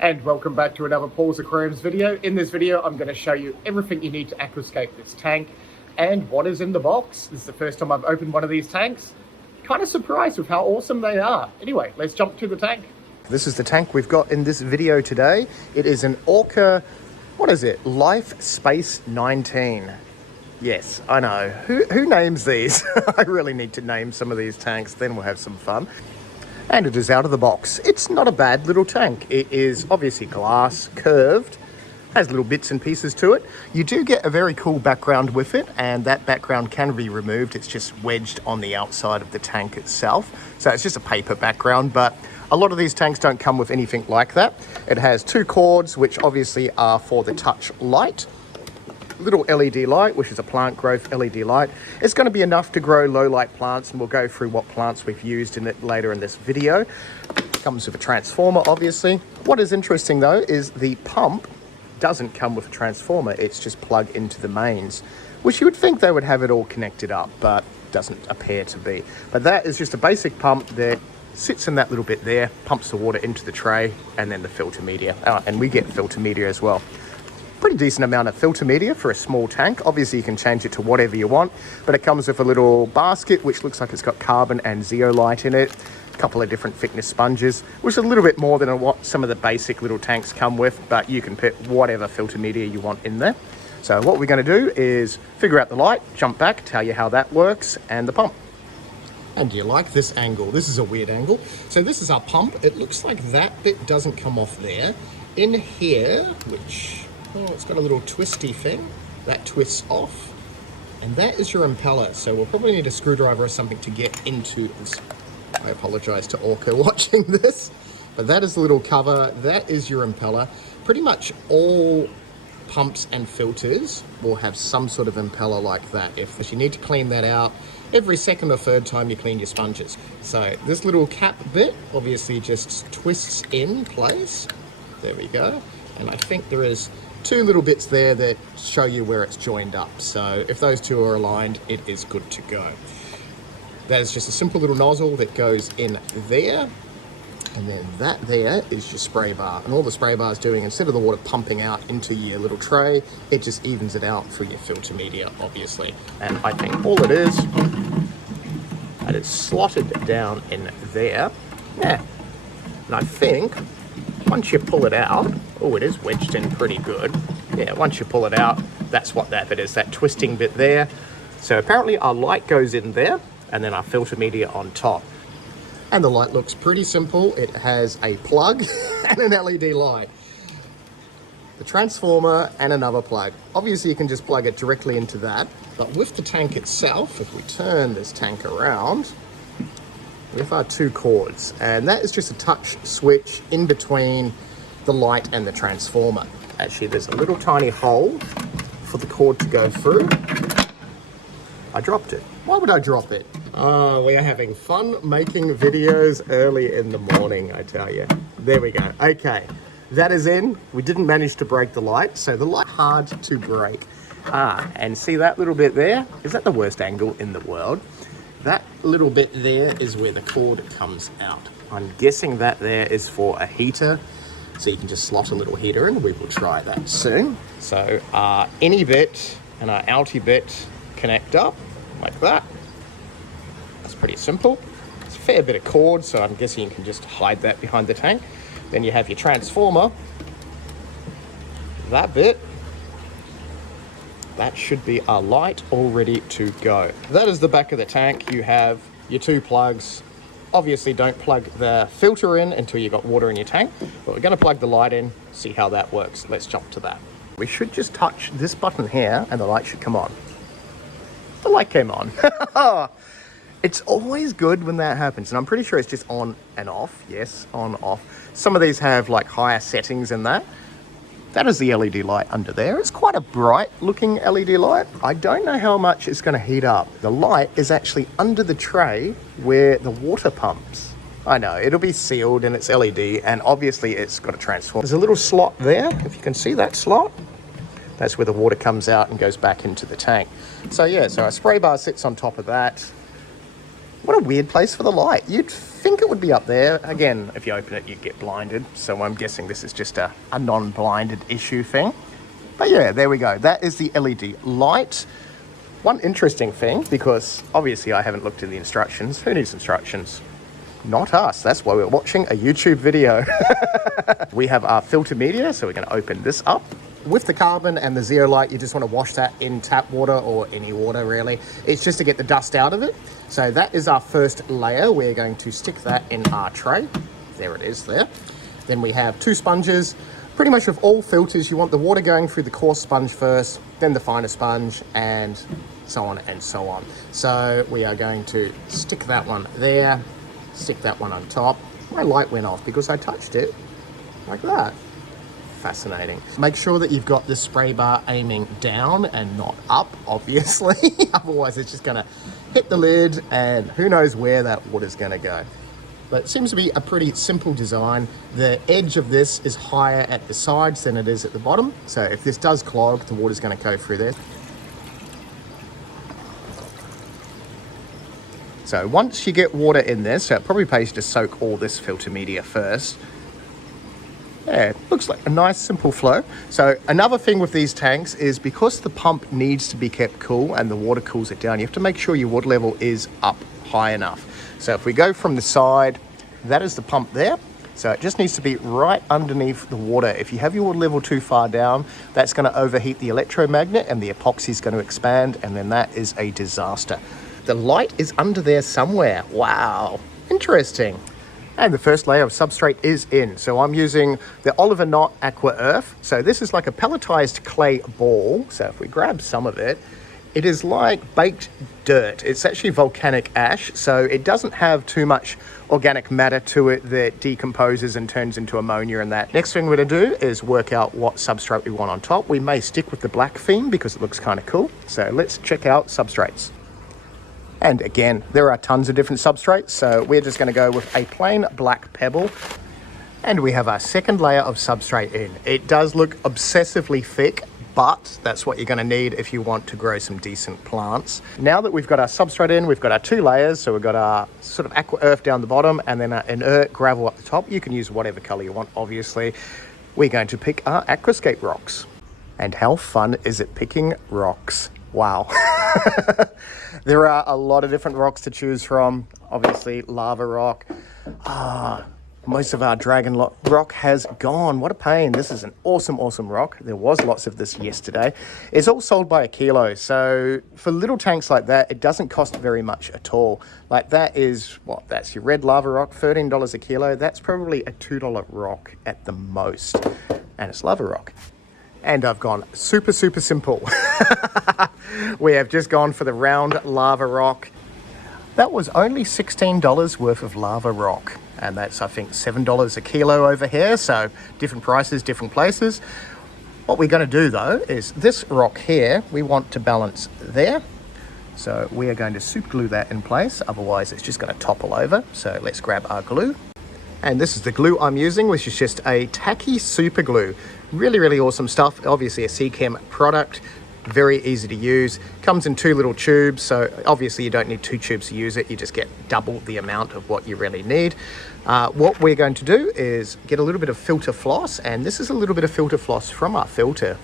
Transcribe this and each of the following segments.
And welcome back to another Paul's Aquariums video. In this video, I'm going to show you everything you need to aquascape this tank and what is in the box. This is the first time I've opened one of these tanks. Kind of surprised with how awesome they are. Anyway, let's jump to the tank. This is the tank we've got in this video today. It is an Orca, what is it? Life Space 19. Yes, I know. Who names these? I really need to name some of these tanks, then we'll have some fun. And it is out of the box. It's not a bad little tank. It is obviously glass, curved, has little bits and pieces to it. You do get a very cool background with it, and that background can be removed. It's just wedged on the outside of the tank itself. So it's just a paper background, but a lot of these tanks don't come with anything like that. It has two cords, which obviously are for the touch light. Little LED light, which is a plant growth LED light. It's going to be enough to grow low light plants, and we'll go through what plants we've used in it later in this video. Comes with a transformer, obviously. What is interesting though is the pump doesn't come with a transformer. It's just plugged into the mains, which you would think they would have it all connected up, but doesn't appear to be. But that is just a basic pump that sits in that little bit there, pumps the water into the tray, and then the filter media. And we get filter media as well. Pretty decent amount of filter media for a small tank. Obviously you can change it to whatever you want, but it comes with a little basket which looks like it's got carbon and zeolite in it, a couple of different thickness sponges, which is a little bit more than what some of the basic little tanks come with, but you can put whatever filter media you want in there. So what we're going to do is figure out the light, jump back, tell you how that works, and the pump. And do you like this angle? This is a weird angle. So this is our pump. It looks like that bit doesn't come off there. In here, which... oh, it's got a little twisty thing that twists off, and that is your impeller. So we'll probably need a screwdriver or something to get into this. I apologize to Orca watching this, but that is the little cover. That is your impeller. Pretty much all pumps and filters will have some sort of impeller like that. If you need to clean that out every second or third time you clean your sponges. So this little cap bit obviously just twists in place. There we go. And I think there is two little bits there that show you where it's joined up. So if those two are aligned, it is good to go. That is just a simple little nozzle that goes in there. And then that there is your spray bar. And all the spray bar is doing, instead of the water pumping out into your little tray, it just evens it out through your filter media, obviously. And I think all it is, that it's slotted down in there. Yeah. And I think once you pull it out, oh, it is wedged in pretty good. Yeah, once you pull it out, that's what that bit is, that twisting bit there. So apparently our light goes in there, and then our filter media on top. And the light looks pretty simple. It has a plug and an LED light. The transformer and another plug. Obviously you can just plug it directly into that, but with the tank itself, if we turn this tank around, we have our two cords, and that is just a touch switch in between the light and the transformer. Actually, there's a little tiny hole for the cord to go through. I dropped it. Why would I drop it? Oh, we are having fun making videos early in the morning, I tell you. There we go. Okay, that is in. We didn't manage to break the light, so the light hard to break. And see that little bit there? Is that the worst angle in the world? That little bit there is where the cord comes out. I'm guessing that there is for a heater, so you can just slot a little heater in. We will try that soon. So our innie bit and our outie bit connect up like that. That's pretty simple. It's a fair bit of cord, so I'm guessing you can just hide that behind the tank. Then you have your transformer. That bit. That should be our light all ready to go. That is the back of the tank. You have your two plugs. Obviously don't plug the filter in until you've got water in your tank, but we're going to plug the light in, see how that works. Let's jump to that. We should just touch this button here and the light should come on. The light came on. It's always good when that happens, and I'm pretty sure it's just on and off. Yes, on, off. Some of these have like higher settings in that. That is the LED light under there. It's quite a bright looking LED light. I don't know how much it's going to heat up. The light is actually under the tray where the water pumps. I know, it'll be sealed and it's LED, and obviously it's got a transformer. There's a little slot there, if you can see that slot. That's where the water comes out and goes back into the tank. So yeah, so our spray bar sits on top of that. What a weird place for the light. You'd think it would be up there. Again, if you open it, you'd get blinded. So I'm guessing this is just a non-blinded issue thing. But yeah, there we go. That is the LED light. One interesting thing, because obviously I haven't looked at the instructions. Who needs instructions? Not us. That's why we're watching a YouTube video. We have our filter media, so we're going to open this up. With the carbon and the zeolite, you just want to wash that in tap water or any water really. It's just to get the dust out of it. So that is our first layer. We're going to stick that in our tray. There it is there. Then we have 2 sponges. Pretty much with all filters, you want the water going through the coarse sponge first, then the finer sponge, and so on and so on. So we are going to stick that one there, stick that one on top. My light went off because I touched it like that. Fascinating. Make sure that you've got the spray bar aiming down and not up, obviously. Otherwise it's just gonna hit the lid and who knows where that water's gonna go. But it seems to be a pretty simple design. The edge of this is higher at the sides than it is at the bottom. So if this does clog, the water's gonna go through there. So once you get water in there, so it probably pays to soak all this filter media first. Yeah, it looks like a nice simple flow. So another thing with these tanks is because the pump needs to be kept cool and the water cools it down, you have to make sure your water level is up high enough. So if we go from the side, that is the pump there. So it just needs to be right underneath the water. If you have your water level too far down, that's going to overheat the electromagnet and the epoxy is going to expand, and then that is a disaster. The light is under there somewhere. Wow, interesting. And the first layer of substrate is in. So I'm using the Oliver Knott Aqua Earth. So this is like a pelletized clay ball. So if we grab some of it, it is like baked dirt. It's actually volcanic ash. So it doesn't have too much organic matter to it that decomposes and turns into ammonia and that. Next thing we're gonna do is work out what substrate we want on top. We may stick with the black theme because it looks kind of cool. So let's check out substrates. And again, there are tons of different substrates, so we're just going to go with a plain black pebble. And we have our second layer of substrate in. It does look obsessively thick, but that's what you're going to need if you want to grow some decent plants. Now that we've got our substrate in, we've got our 2 layers. So we've got our sort of aqua earth down the bottom and then our inert gravel up the top. You can use whatever color you want, obviously. We're going to pick our Aquascape rocks. And how fun is it picking rocks? Wow. There are a lot of different rocks to choose from. Obviously, lava rock. Most of our dragon rock has gone. What a pain. This is an awesome, awesome rock. There was lots of this yesterday. It's all sold by a kilo. So for little tanks like that, it doesn't cost very much at all. Like that is, what, that's your red lava rock, $13 a kilo. That's probably a $2 rock at the most. And it's lava rock. And I've gone super, super simple. We have just gone for the round lava rock. That was only $16 worth of lava rock. And that's, I think, $7 a kilo over here. So different prices, different places. What we're going to do, though, is this rock here, we want to balance there. So we are going to super glue that in place. Otherwise, it's just going to topple over. So let's grab our glue. And this is the glue I'm using, which is just a tacky super glue. Really, really awesome stuff. Obviously a Seachem product, very easy to use. Comes in 2 little tubes, so obviously you don't need 2 tubes to use it. You just get double the amount of what you really need. What we're going to do is get a little bit of filter floss, and this is a little bit of filter floss from our filter.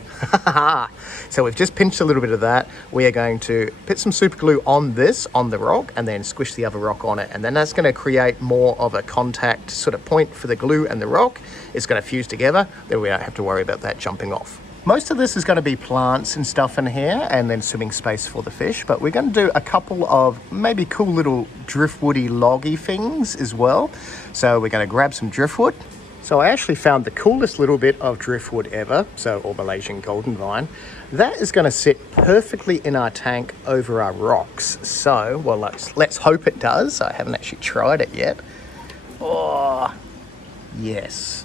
So we've just pinched a little bit of that. We are going to put some super glue on the rock, and then squish the other rock on it. And then that's going to create more of a contact sort of point for the glue and the rock. It's going to fuse together. Then we don't have to worry about that jumping off. Most of this is going to be plants and stuff in here, and then swimming space for the fish. But we're going to do a couple of maybe cool little driftwoody loggy things as well. So we're going to grab some driftwood. So I actually found the coolest little bit of driftwood ever, or Malaysian golden vine. That is going to sit perfectly in our tank over our rocks. So, well, let's hope it does. I haven't actually tried it yet. Oh, yes.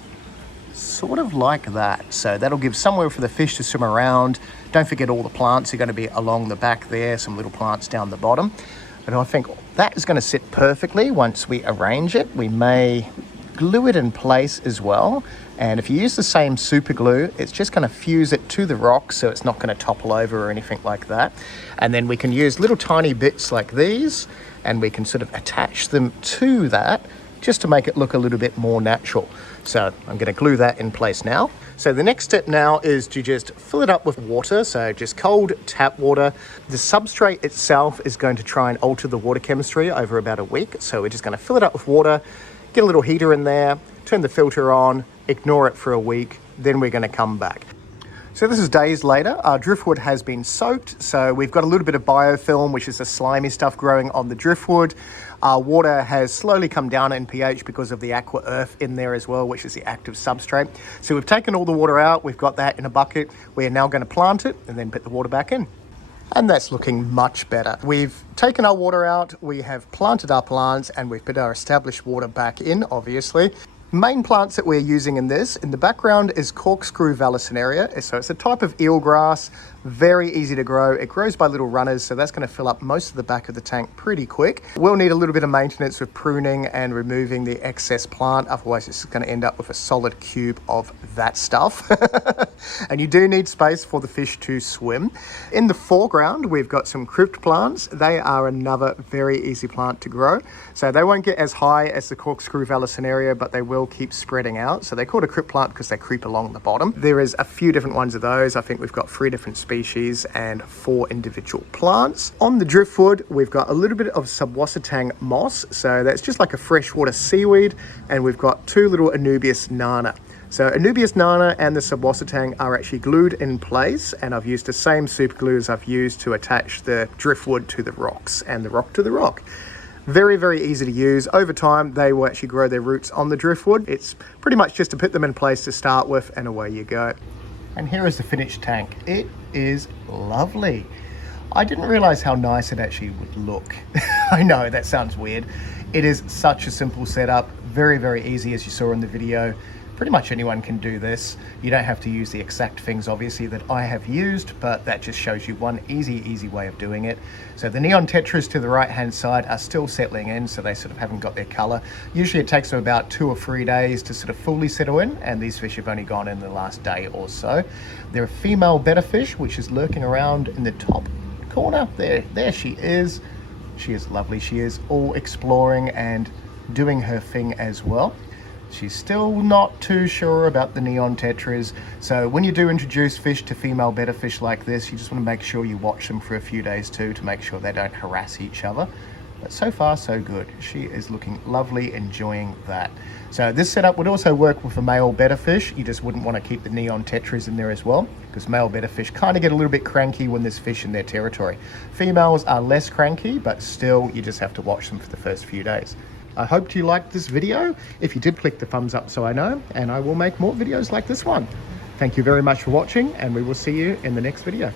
Sort of like that. So that'll give somewhere for the fish to swim around. Don't forget all the plants are going to be along the back there, some little plants down the bottom. But I think that is going to sit perfectly once we arrange it. We may glue it in place as well, and if you use the same super glue, it's just going to fuse it to the rock, so it's not going to topple over or anything like that. And then we can use little tiny bits like these and we can sort of attach them to that just to make it look a little bit more natural. So I'm going to glue that in place now. So the next step now is to just fill it up with water, so just cold tap water. The substrate itself is going to try and alter the water chemistry over about a week. So we're just going to fill it up with water, get a little heater in there, turn the filter on, ignore it for a week, then we're going to come back. So this is days later. Our driftwood has been soaked, so we've got a little bit of biofilm, which is the slimy stuff growing on the driftwood. Our water has slowly come down in pH because of the aqua earth in there as well, which is the active substrate. So we've taken all the water out, we've got that in a bucket. We are now going to plant it and then put the water back in. And that's looking much better. We've taken our water out, we have planted our plants, and we've put our established water back in, obviously. Main plants that we're using in this, in the background is corkscrew vallisneria. So it's a type of eelgrass, very easy to grow. It grows by little runners, so that's going to fill up most of the back of the tank pretty quick. We'll need a little bit of maintenance with pruning and removing the excess plant, otherwise it's going to end up with a solid cube of that stuff. And you do need space for the fish to swim. In the foreground, we've got some crypt plants. They are another very easy plant to grow. So they won't get as high as the corkscrew vallisneria, but they will keep spreading out. So they're called a crypt plant because they creep along the bottom. There is a few different ones of those. I think we've got 3 different species and 4 individual plants. On the driftwood, we've got a little bit of substrate moss. So that's just like a freshwater seaweed. And we've got 2 little Anubias nana. So Anubias nana and the substrate are actually glued in place, and I've used the same super glue as I've used to attach the driftwood to the rocks and the rock to the rock. Very, very easy to use. Over time, they will actually grow their roots on the driftwood. It's pretty much just to put them in place to start with, and away you go. And here is the finished tank. It is lovely. I didn't realize how nice it actually would look. I know, that sounds weird. It is such a simple setup. Very, very easy, as you saw in the video. Pretty much anyone can do this. You don't have to use the exact things, obviously, that I have used, but that just shows you one easy way of doing it. So the neon tetras to the right-hand side are still settling in, so they sort of haven't got their color. Usually it takes them about 2 or 3 days to sort of fully settle in, and these fish have only gone in the last day or so. There are female betterfish, which is lurking around in the top corner. There she is. She is lovely. She is all exploring and doing her thing as well. She's still not too sure about the neon tetras. So when you do introduce fish to female betterfish like this, you just want to make sure you watch them for a few days too, to make sure they don't harass each other. But so far, so good. She is looking lovely, enjoying that. So this setup would also work with a male betterfish. You just wouldn't want to keep the neon tetras in there as well, because male betterfish kind of get a little bit cranky when there's fish in their territory. Females are less cranky, but still, you just have to watch them for the first few days. I hope you liked this video. If you did, click the thumbs up so I know, and I will make more videos like this one. Thank you very much for watching, and we will see you in the next video.